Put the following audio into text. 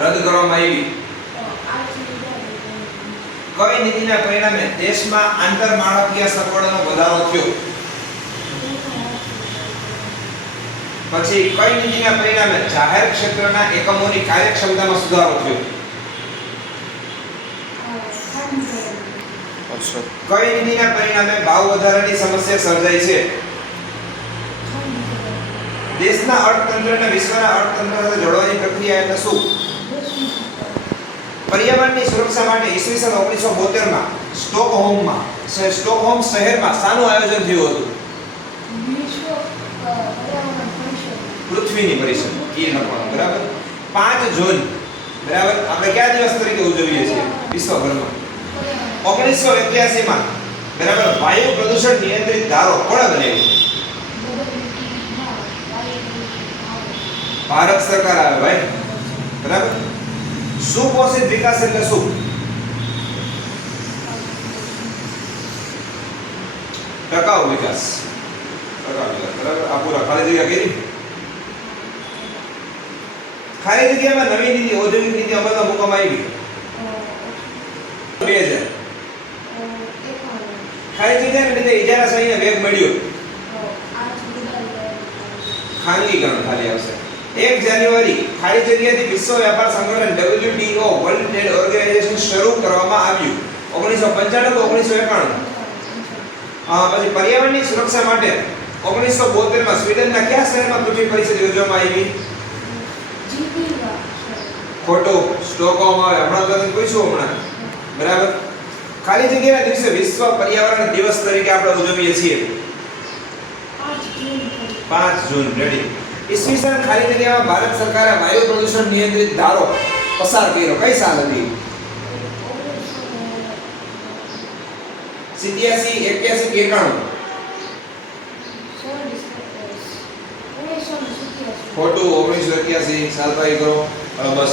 રદ કરવામાં આવી? કઈ નીતિના પરિણામે દેશમાં આંતરમાળખાકીય સગવડોનો વધારો થયો? પછી કઈ નીતિના પરિણામે જાહેર ક્ષેત્રના એકમોની કાર્યક્ષમતામાં સુધારો થયો? કઈ નીતિના પરિણામે ભાવ વધારાની સમસ્યા સર્જાઈ છે? દેશના અર્થતંત્રને વિશ્વના અર્થતંત્ર સાથે જોડવાની પ્રક્રિયા એટલે શું? પર્યાવરણની સુરક્ષા માટે ઈસવીસન 1972 માં સ્ટોકહોમ શહેરમાં શાનું આયોજન થયું હતું? પૃથ્વીની પરિષદ એ નખવાનું બરાબર. 5 જૂન બરાબર આપણે કયા દિવસ તરીકે ઉજવીએ છીએ વિશ્વભરમાં? 1981 માં બરાબર વાયુ પ્રદૂષણ નિયંત્રિત ધારો કોણે બનાવ્યો? ભારત સરકાર આવે ભાઈ બરાબર. સુપોષિત વિકાસ એટલે શું? ટકાઉ વિકાસ બરાબર. આ પૂરા ખાલી જગ્યા કરી. ખાલી જગ્યામાં નવી નીતિ ઔદ્યોગિક નીતિ અમલમાં મૂકવામાં આવી 2000. ખાલી જગ્યાને લીધે ઇજારાશાહીને વેગ મળ્યો. ખાનગીકરણ ખાલી આવશે. 1 જાન્યુઆરી ખાલી જગ્યાથી વિશ્વ વ્યાપાર સંગઠન WTO વર્લ્ડ ટ્રેડ ઓર્ગેનાઇઝેશન શરૂ કરવામાં આવ્યું 1995 કે 1991. પછી પર્યાવરણની સુરક્ષા માટે 1972 માં સ્વીડનના કયા શહેરમાં પૃથ્વી પરિષદ યોજવામાં આવી? ખોટું. સ્ટોકહોમ આવે. હમણાં તમને પૂછ્યું હમણાં બરાબર. ખાલી જગ્યાના દિવસે વિશ્વ પર્યાવરણ દિવસ તરીકે આપણે ઉજવીએ છીએ 5 જૂન. રેડી. ઈસવીસન ખાલી જગ્યામાં ભારત સરકારે વાયુ પ્રદૂષણ નિયંત્રિત ધારો પસાર કર્યો. કઈ સાલ હતી? 87, 81 કે 91? ખોટું. 1981 સાલ પાઈ કરો. બસ